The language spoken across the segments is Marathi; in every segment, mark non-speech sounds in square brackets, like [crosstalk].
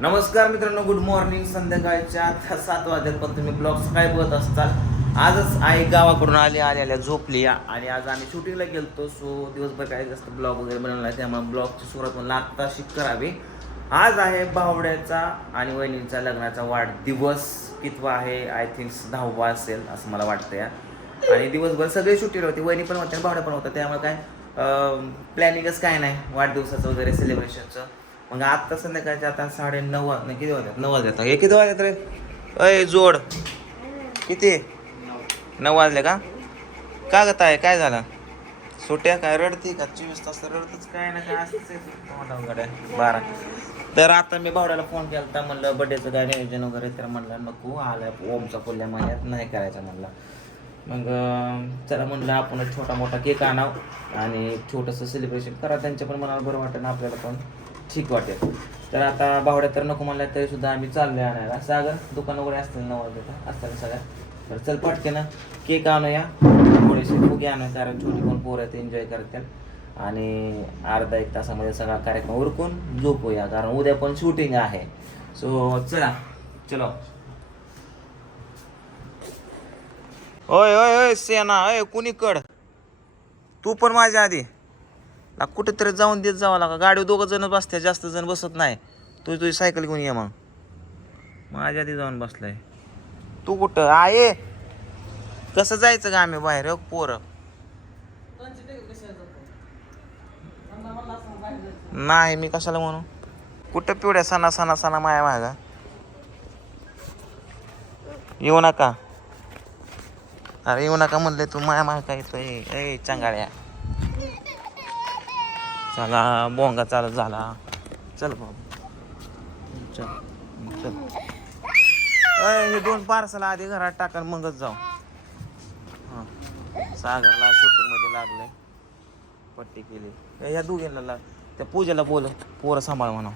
नमस्कार मित्रांनो गुड मॉर्निंग संध्याकाळच्या आता सात वाजेपर्यंत तुम्ही ब्लॉग्स काय बघत असताल. आजच आई गावाकडून आली आली आल्या झोपली. आणि आज आम्ही शूटिंगला गेलतो. सो दिवसभर काही जास्त ब्लॉग वगैरे बनवला त्यामुळे ब्लॉगची सुरुवात म्हणून आत्ता शिक करावी. आज आहे बावड्याचा आणि वहिनीचा लग्नाचा वाढदिवस. कितवा आहे? आय थिंक दहावा असेल असं मला वाटतं या आणि दिवसभर सगळे शूटिंग होते. वहिनी पण होते आणि भावड्या पण होत्या. त्यामुळे काय प्लॅनिंगच काय नाही. वाढदिवसाचं वगैरे सेलिब्रेशनचं मग आत्ता संध्याकाळचे आता साडे नऊ नाही किती वाजतात नऊ वाजतात हे किती वाजत रे? अय जोड. किती? नऊ वाजले का? का गत आहे काय झालं? सुट्या काय? रडते का? चोवीस तास तर रडतच काय ना काय असंच आहे बारा. तर आता मी भावड्याला फोन केला म्हणलं बड्डेचं काय नियोजन वगैरे तर म्हणलं नको आलाय ओमचा पुल्या महिन्यात नाही करायचं म्हणलं. मग चला म्हणलं आपण छोटा मोठा केक आणावं आणि छोटंसं सेलिब्रेशन करा. त्यांच्या पण मनाला बरं वाटेल ना आपल्याला पण. ठीक वाटेल. तर आता बावड्या तर नको म्हणलं तरी सुद्धा आम्ही चाललोय आणायला. सागर दुकान वगैरे असतील ना वाजता असतात सगळ्या? तर चल पटके ना केक आणूया. थोडेसे फुगे आणूया कारण छोटी कोण पोरं आहेत एन्जॉय करतात आणि अर्धा एक तासामध्ये सगळा कार्यक्रम उरकून झोपूया कारण उद्या पण शूटिंग आहे. सो चला. चलो. ओय ओय ओय सेना ओय कुणीकड? तू पण माझ्या आधी. ना कुठेतरी जाऊन देत जावं लागा. गाडीवर दोघं जण बसते जास्त जण बसत नाही. तू तुझी सायकल घेऊन ये मग. माझ्या आधी जाऊन बसलाय. तू कुठं? आहे कसं जायचं का आम्ही बाहेर? हो, पोरं. नाही मी कशाला म्हणू? कुठं पिवड्या सणा सणा सणा माया मागा? येऊ नका. अरे येऊ नका म्हणले तू माया माग येतोय? ए चांगाळ्या. चला बोंगा चालत झाला. चल बाबा. चल चल. अय, हे दोन पार्सल आधी घरात टाकन मगच जाऊ. हा. सागरला शूटिंगमध्ये लागले पट्टी केली. ह्या दोघींना लाग त्या पूजेला बोल पोरं सांभाळ म्हणा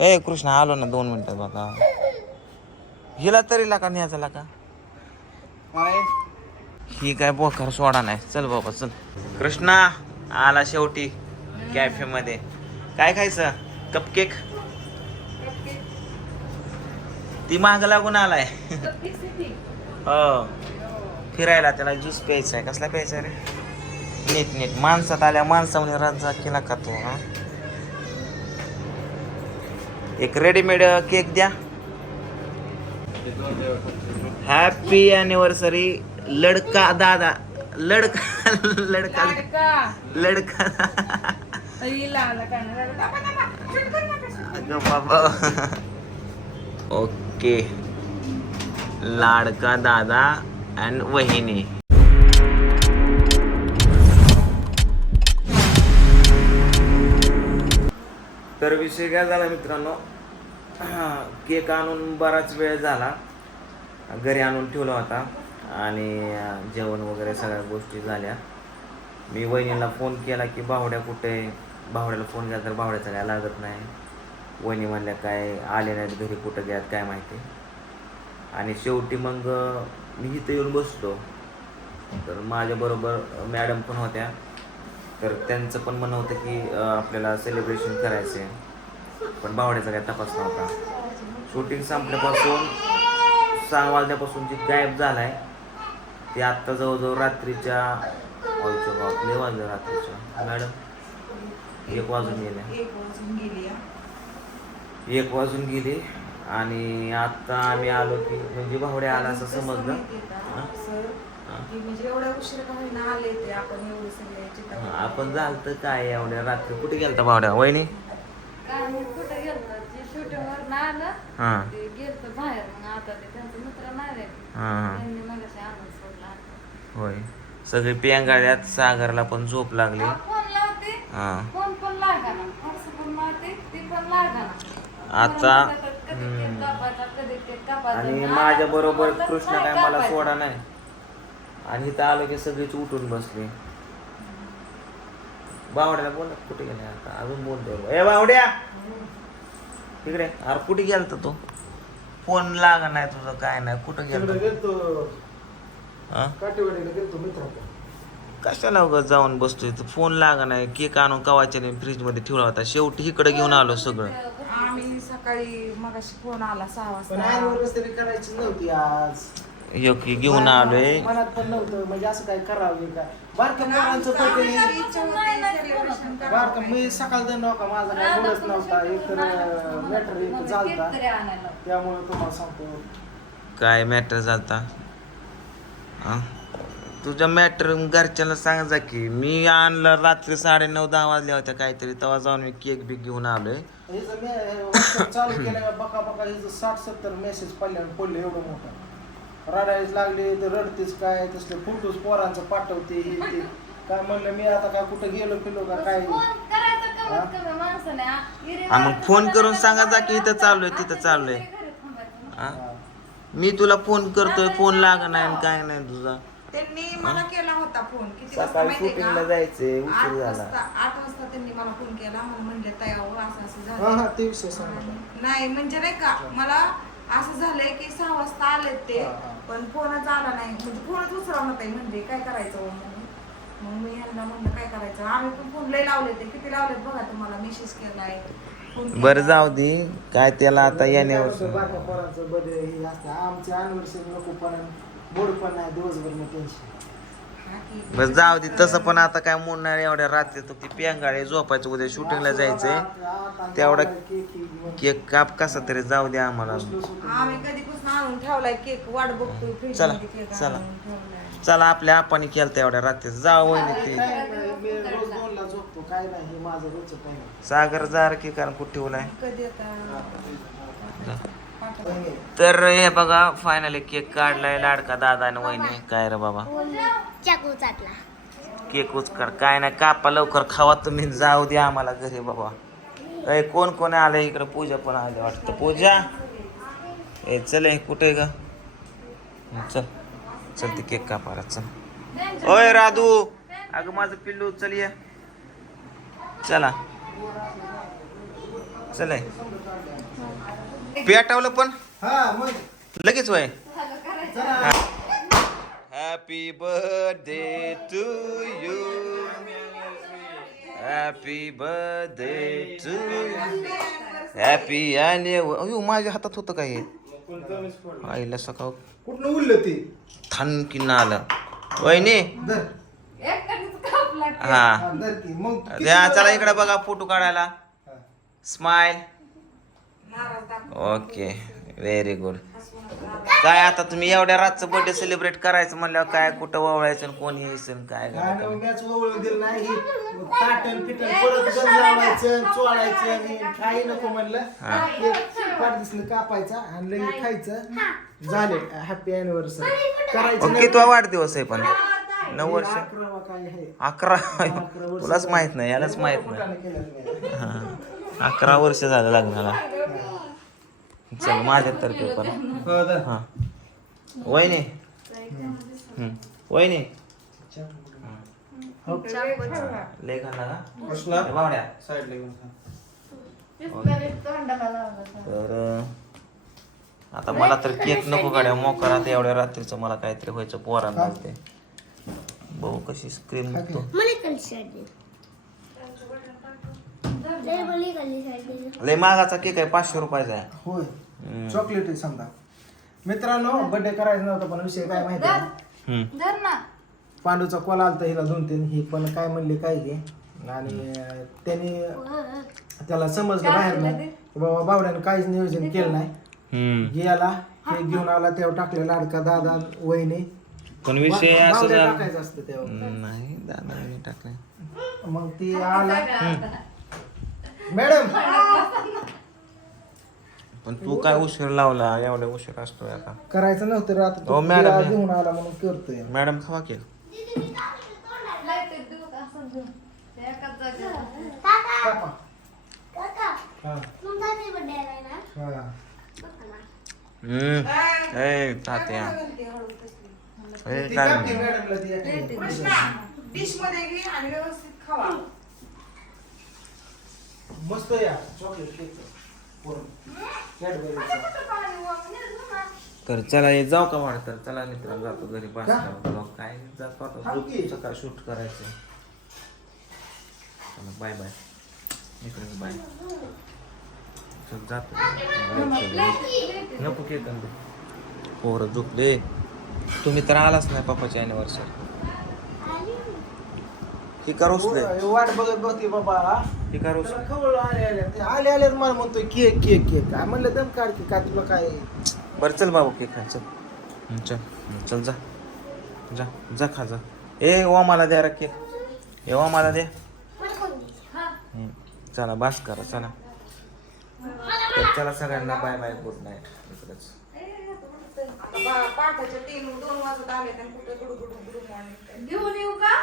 ए कृष्णा आलो ना दोन मिनिटात बघा हिला तरी लाका न्यायचा लाका. ही काय बोकार सोडा नाही. चल बाबा चल. कृष्णा आला शेवटी. कॅफे मध्ये. काय खायचं? कपकेक ती माग लागून आलाय. हो. फिरायला त्याला ज्यूस प्यायचा आहे. कसला प्यायचा रे? नीट नीट. माणसात आल्या माणसामध्ये राजा केला का तो हा. एक रेडीमेड केक द्या. हॅपी अॅनिव्हर्सरी लडका दादा. लडका लडका. लडका. ओके. लाडका दादा अँड वहिनी. तर विषय काय झाला मित्रांनो? केक आणून बराच वेळ झाला. घरी आणून ठेवला होता. आणि जेवण वगैरे सगळ्या गोष्टी झाल्या. मी वहिनीला फोन केला की बावड्या कुठे भावड्याला फोन केला तर भावड्याचा काय लागत नाही. वहिनी म्हणल्या काय आले नाहीत घरी कुठं गेल्यात काय माहिती? आणि शेवटी मग मी इथं येऊन बसलो. तर माझ्याबरोबर मॅडम पण होत्या. तर त्यांचं पण म्हणणं होतं की आपल्याला सेलिब्रेशन करायचं आहे पण बावड्याचा काय तपास नव्हता. शूटिंग संपल्यापासून सहा वाजल्यापासून जी गायब झालाय ते आत्ता जवळजवळ रात्रीच्या वाजलं रात्रीच्या. मॅडम एक वाजून गेल्या. एक वाजून गेली आणि आता आम्ही आलो की म्हणजे भावड्या आला असं समजलं. म्हणजे एवढ्या उशीर का होईना आले ते आपण एवढे सगळे हा, चित्र आपण झालं काय एवढ्या रात्री? कुठे गेलता भावड्या? वहिनी? काय कुठं गेलतो? शूटिंगवर आलं हां. ते गेलतो बाहेर मग आता ते त्यांचं मित्र नाही रे. हां त्यांनी मगाशी आणून सोडला होय. सगळे पेंगाळ्यात सागरला पण झोप लागली. हां फोन पण लागाना फोन पण मारते ती पण लागाना आता आणि माझ्या बरोबर कृष्ण नाही काय मला. सोडा नाही. आणि इथं आलो की सगळीच उठून बसली. बावड्याला बोल कुठे गेले आता? अजून बोलतोय ए बावड्या! तिकडे अरे कुठे गेलता तो? फोन लागा नाही तुझं काय नाही. कुठं गेलं कशाला उगाच जाऊन बसतोय? फोन लागा नाही. केक आणून कवाच्या फ्रीजमध्ये ठेवला होता. शेवटी इकडे घेऊन आलो सगळं. आम्ही सकाळी मगाशी फोन आला सहा पण वाजता करायची नव्हती आज. एक घेऊन आलोय. मनात पण नव्हतं म्हणजे असं काय करावं का? बारक्या पोरांचं बर्थडे इच्छा होती celebration बारका करावं. मी सकाळ माझा काय मूडच नव्हता. एक तर मॅटर एक चालता आणायला त्यामुळे तुम्हाला सांगतो. काय मॅटर झालता? हा? तुझ्या मॅटर घरच्याला सांग जा की मी आणलं रात्री साडे नऊ दहा वाजल्या होत्या काहीतरी. तेव्हा जाऊन मी केक बिक घेऊन आलोय. हिचं मी WhatsApp [coughs] चालू केलं बका बका हिचं साठ सत्तर मेसेज पडल्यावर पडले एवढं मोठं. रडायच लागले तर रडतेच काय तसले फोटोज पोरांचं पाठवते हे ते. काय म्हणलं मी आता काय कुठं गेलो फिरलो का काय? फोन करायचं कमीत कमी माणसाने आ, इरे हा, मग फोन करून सांगा जा की इथं चाललोय, आता तिथं चाललोय. घरी थांबायचं. ना. हा? मी तुला फोन करतोय फोन लाग नाही काय नाही तुझा. त्यांनी मला केला होता फोन किती वाजता सकाळी माहितीये शूटिंगला का आठ उशीर झाला. वाजता आठ वाजता त्यांनी मला फोन केला. मला म्हणले तयाव असं असं हा झालं हा ते विषय सांगा. नाही म्हणजे नाही का मला असं झालंय की सहा वाजता आलेत ते हा, हा. पण फोनच आला नाही. म्हणजे फोनच उचला नव्हता म्हणजे काय करायचं हो म्हणून? मग मी यांना म्हणलं काय करायचं? आम्ही पण फोन लय लावले ते. किती लावलेत बघा तुम्हाला? मेसेज केलाय फोन केलाय. बरं जाऊ दे. काय त्याला आता बारक्या येण्यावर पोरांचं बर्थडे हे असतं. आमची अनिव्हर्सरी नको पण मूड पण नाही दिवसभर मग टेन्शन हा. बस जाऊ दे तसं पण आता काय म्हणणार एवढ्या रात्री तो ती पेंगाळे झोपायचं उद्या शूटिंगला जायचंय. तेवढा केक काप कसा तरी जाऊ दे आम्हाला. आम्ही कधीपासून आणून ठेवलाय केक वाट बघतोय फ्रीज चला, मध्ये चला. आणून ठेवलाय. चला आपल्या आपण केलं तेवढ्या रात्री. जाऊ वहिनी ते. मी रोज दोनला झोपतो काय नाही हे माझं रोजचं टाइम सागर जार की कारण कुठे ठेवलाय? कधी आता. तर हे बघा फायनली केक काढलाय लाडका दादा आणि वहिनी. काय रे बाबा? चाकू चाटला. केक उचकार काय नाही कापा लवकर खावा तुम्ही जाऊ द्या आम्हाला घरी बाबा. ए कोण कोण आलं इकडं? पूजा पण आले वाटतं. पूजा? ए चल ए कुठे ग? चल. चल ती केक कापायला चल. ओय राधू. अगं माझं पिल्लू चल ये. चला. चल. पेटावलं पण? हा मग. लगेच वय? Happy birthday to you happy birthday to happy अयो माझ्या हातात होतं काय हे? आईला सकाळ कुठनं उरलं ते? थान किन्ना आलं वहिनी. धर हा. हा, धर की. मग किती द्या चला इकडे बघा फोटो काढायला. हा. स्माइल. ओके व्हेरी गुड काय आता तुम्ही एवढ्या रातचं बर्थडे सेलिब्रेट करायचं म्हणल्यावर काय कुठं वळायचं कोण यायचं काय काय करायचं? नाही, मॅच ओवळून दिलं नाही. ताटण फिटण परत गज लावायचं चोळायचं आणि काही नको म्हणलं. एक पाठ दिसलं कापायचा आणि लगेच खायचं. झाले हॅपी अॅनिव्हर्सरी करायचं वाढदिवस आहे पण? नऊ वर्ष. अकरावा काय आहे? अकरा. तुलाच माहीत नाही यालाच माहीत नाही. कुठाने केलं मी. हा. अकरा वर्ष झालं लग्नाला. चल माझ्यातर्फे पण. हो. हा. वहिनी. हम्म. वहिनी. हो. लय खाल्ला का कसला? ए, बावड्या. साईडला घेऊन जा. पिचकारी तोंडाला लावला तर अं, आता मला तर केक नको काढ्या मोकार आता एवढ्या रात्रीचं मला काहीतरी व्हायचं पोरांना ते. बघू कशी स्क्रीन बघतो. मला कली लय मागाचा केक आहे पाचशे रुपयाचा आहे. होय. चॉकलेट आहे समजा. मित्रांनो बर्थडे करायचा नव्हता पण विषय काय माहिती आहे? का? हम्म. धर ना. पांडूचा कॉल आलता हिला दोन तीन ही पण काय म्हणली काय घे. आणि अं, त्यांनी त्याला समजलं बाहेर नाही बाबा बावड्यानं काहीच नियोजन केलं नाही. हम्म. गेला हे घेऊन आला तेव्हा टाकलं लाडका दादा वहिनी. पण विषय असं बावड्या झाला. टाकायचं असतं तेव्हा. नाही दादा टाकलं. मग ती आला. मॅडम पण तू काय उशीर लावला एवढ्या उशीर असतो आता करायचं नव्हतं रे आता हो, तू मॅडम. तिला घेऊन आला म्हणून करतोय मॅडम खावा केक लाइट देऊ का असं देऊ ते एकाच जागेवर काका कापा. काका हा, तुमचा बी बर्थडे आहे ना हा. हम्म ए तात्या ए ती काय काप की मॅडमला ती एखादी. डिशमध्ये घे आणि व्यवस्थित खावा मस्त या चॉकलेट केक तर. चला ये जाऊ का वाढ तर चला मित्रांनो जातो घरी. पाच? काय जातो आता. सकाळ शूट करायचं चला बाय बाय मित्रांनो बाय चल जातो. नको केक. पोरं झोपले. तुम्ही तर आलाच नाही पप्पाची अॅनिव्हर्सरी ही का रोसले वाट बघत बघते बाबा हा? ही का रोस तुला खवळ आले आले ते आले आले मला म्हणतोय केक केक केक काय म्हणलं दम काढ की काय तुला काय बरं चल बाबू केक खा चल हं, चल हं, चल जा जा जा खा जा ए वा मला द्या रे केक ए वा मला द्या हं, चला बास करा चला तर चला सगळ्यांना बाय बाय गुड नाईट इकडंच पहाटेचे तीन दोन वाजत आले तर कुठे गुडू गुडू गुडू मॉर्निंग घेऊन येऊ का